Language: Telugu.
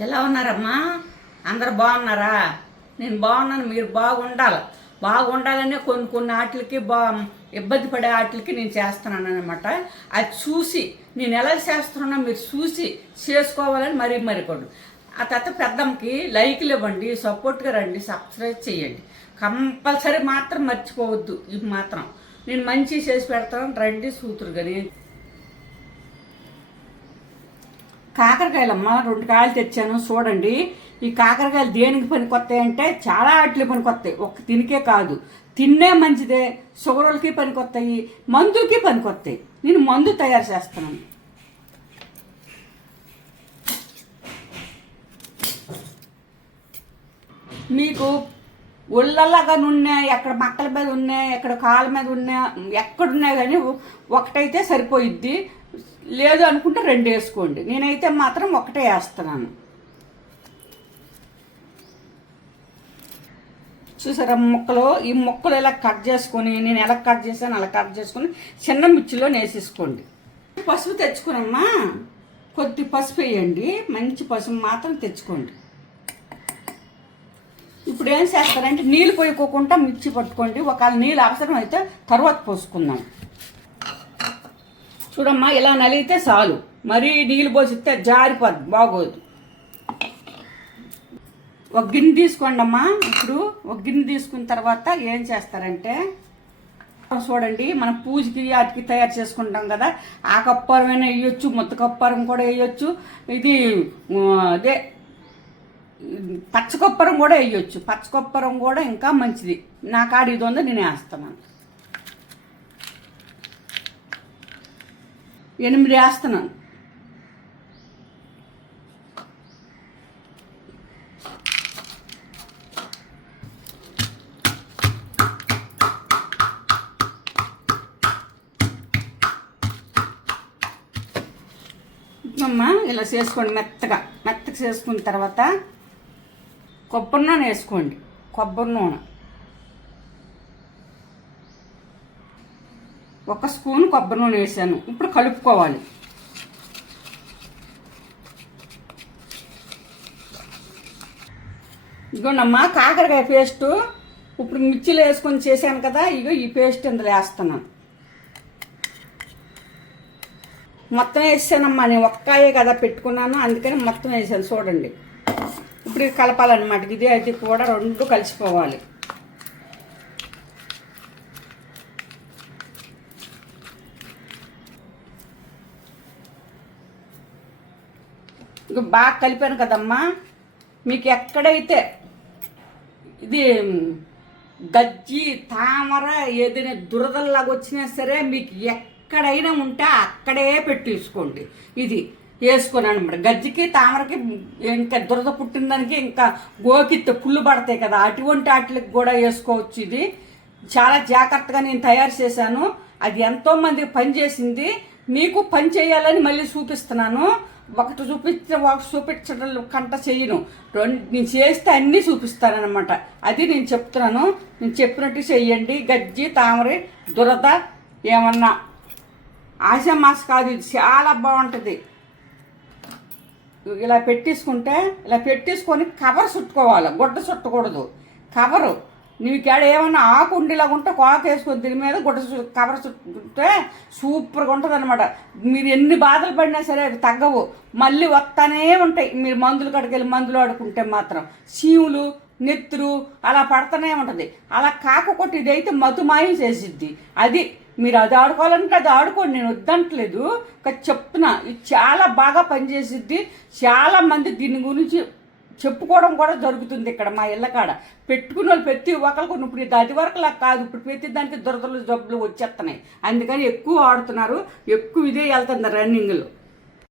ఎలా ఉన్నారమ్మా? అందరు బాగున్నారా? నేను బాగున్నాను మీరు బాగుండాలి. బాగుండాలనే కొన్ని కొన్ని ఆటలకి బా ఇబ్బంది పడే ఆటలకి నేను చేస్తున్నాను అనమాట అది చూసి నేను ఎలా చేస్తున్నానో మీరు చూసి చేసుకోవాలని మరీ మరి కొడు ఆ తర్వాత పెద్దమ్మకి లైక్లు ఇవ్వండి సపోర్ట్గా రండి సబ్స్క్రైబ్ చేయండి. కంపల్సరీ మాత్రం మర్చిపోవద్దు ఇది మాత్రం. నేను మంచి చేసి పెడతాను రండి సూతురు కానీ కాకరకాయలమ్మ రెండు కాయలు తెచ్చాను చూడండి. ఈ కాకరకాయలు దేనికి పనికొస్తాయి అంటే చాలా ఆటలు పనికొస్తాయి. ఒక తినికే కాదు. తిన్నే మంచిదే షుగర్లకి పనికొస్తాయి మందులకి పనికొస్తాయి. నేను మందు తయారు చేస్తున్నాను. మీకు ఒళ్ళలాగా నున్నా ఎక్కడ మక్కల మీద ఉన్నా ఎక్కడ కాళ్ళ మీద ఉన్నా ఎక్కడున్నా కానీ ఒకటైతే సరిపోయిద్ది. లేదు అనుకుంటే రెండు వేసుకోండి. నేనైతే మాత్రం ఒకటే వేస్తున్నాను. చూసారా ముక్కలు? ఈ ముక్కలు ఇలా కట్ చేసుకొని నేను ఎలా కట్ చేశాను అలా కట్ చేసుకొని చిన్న మిర్చిలో వేసేసుకోండి పసుపు తెచ్చుకునమ్మా. కొద్ది పసుపు వేయండి. మంచి పసుపు మాత్రం తెచ్చుకోండి. ఇప్పుడు ఏం చేస్తారంటే నీళ్ళు పోయికోకుండా మిర్చి పట్టుకోండి. ఒకవేళ నీళ్ళు అవసరం అయితే తర్వాత పోసుకుందాం. చూడమ్మా ఇలా నలిగితే చాలు. మరీ నీళ్ళు పోసిస్తే జారిపోద్ది బాగోదు. ఒక గిన్నె తీసుకోండి అమ్మా ఇప్పుడు ఒక గిన్నె తీసుకున్న తర్వాత ఏం చేస్తారంటే చూడండి మనం పూజకి వాటికి తయారు చేసుకుంటాం కదా ఆ కప్పరమైనా వేయొచ్చు మొత్త కప్పారం కూడా వేయొచ్చు ఇది అదే పచ్చకొప్పరం కూడా వేయొచ్చు. పచ్చకొప్పరం కూడా ఇంకా మంచిది. నా కాడ ఇది ఉందో నేను వేస్తాను. ఎనిమిది వేస్తున్నాను. అమ్మ ఇలా చేసుకోండి మెత్తగా. మెత్తగా చేసుకున్న తర్వాత కొబ్బరి నూనె వేసుకోండి. కొబ్బరి నూనె. ఒక స్పూన్ కొబ్బరి నూనె వేసాను. ఇప్పుడు కలుపుకోవాలి. ఇదిగోనమ్మా కాకరకాయ పేస్టు. ఇప్పుడు మిర్చిలో వేసుకొని చేశాను కదా ఇగో ఈ పేస్ట్ ఇందులో వేస్తున్నాను. మొత్తం వేసానమ్మా నేను ఒక్కాయే కదా పెట్టుకున్నాను అందుకని మొత్తం వేసాను చూడండి. ఇప్పుడు ఇది కలపాలన్నమాట ఇది అది కూడా రెండు కలిసిపోవాలి. బాగా కలిపాను కదమ్మా. మీకు ఎక్కడైతే ఇది గజ్జి తామర ఏదైనా దురదల్లాగా వచ్చినా సరే మీకు ఎక్కడైనా ఉంటే అక్కడే పెట్టేసుకోండి ఇది వేసుకొని అనమాట గజ్జికి తామరకి ఇంకా దురద పుట్టిన దానికి ఇంకా గోకిత్త పుల్లు పడతాయి కదా. అటువంటి వాటికి కూడా వేసుకోవచ్చు ఇది. చాలా జాగ్రత్తగా నేను తయారు చేశాను. అది ఎంతోమంది పని పనిచేసింది మీకు పని చేయాలని మళ్ళీ చూపిస్తున్నాను. ఒకటి చూపించ ఒకటి చూపించడం కంట చేయను. రెండు నేను చేస్తే అన్నీ చూపిస్తానమాట అది నేను చెప్తున్నాను. నేను చెప్పినట్టు చెయ్యండి. గజ్జి తామరి దురద ఏమన్నా. ఆశమాస కాదు ఇది చాలా బాగుంటుంది. ఇలా పెట్టేసుకుంటే ఇలా పెట్టేసుకొని కవర్ చుట్టుకోవాలి. గుడ్డ చుట్టకూడదు. కవరు. నీ కాడ ఏమన్నా ఆకు ఉండేలాగా ఉంటే కోక వేసుకొని దీని మీద గుడ్డ కవర్ చుట్టుంటే సూపర్గా ఉంటుంది అనమాట మీరు ఎన్ని బాధలు పడినా సరే అవి తగ్గవు. మళ్ళీ వస్తానే ఉంటాయి. మీరు మందులు కడికెళ్ళి మందులు ఆడుకుంటే మాత్రం సీములు నెత్తురు అలా పడుతూనే ఉంటుంది. అలా కాకపోతే ఇదైతే మధుమాయం చేసిద్ది. అది మీరు అది ఆడుకోవాలంటే అది ఆడుకోండి. నేను వద్దంటలేదు. కానీ చెప్తున్నా. ఇది చాలా బాగా పనిచేసిద్ది. చాలా మంది దీని గురించి చెప్పుకోవడం కూడా జరుగుతుంది ఇక్కడ మా ఇళ్ళకాడ పెట్టుకున్న వాళ్ళు ప్రతి ఒక్కరికి ఇప్పుడు దాది అది వరకు కాదు. ఇప్పుడు ప్రతి దానికి దురదలు జబ్బులు వచ్చేస్తున్నాయి అందుకని ఎక్కువ ఆడుతున్నారు. ఎక్కువ ఇదే వెళ్తుంది రన్నింగ్లో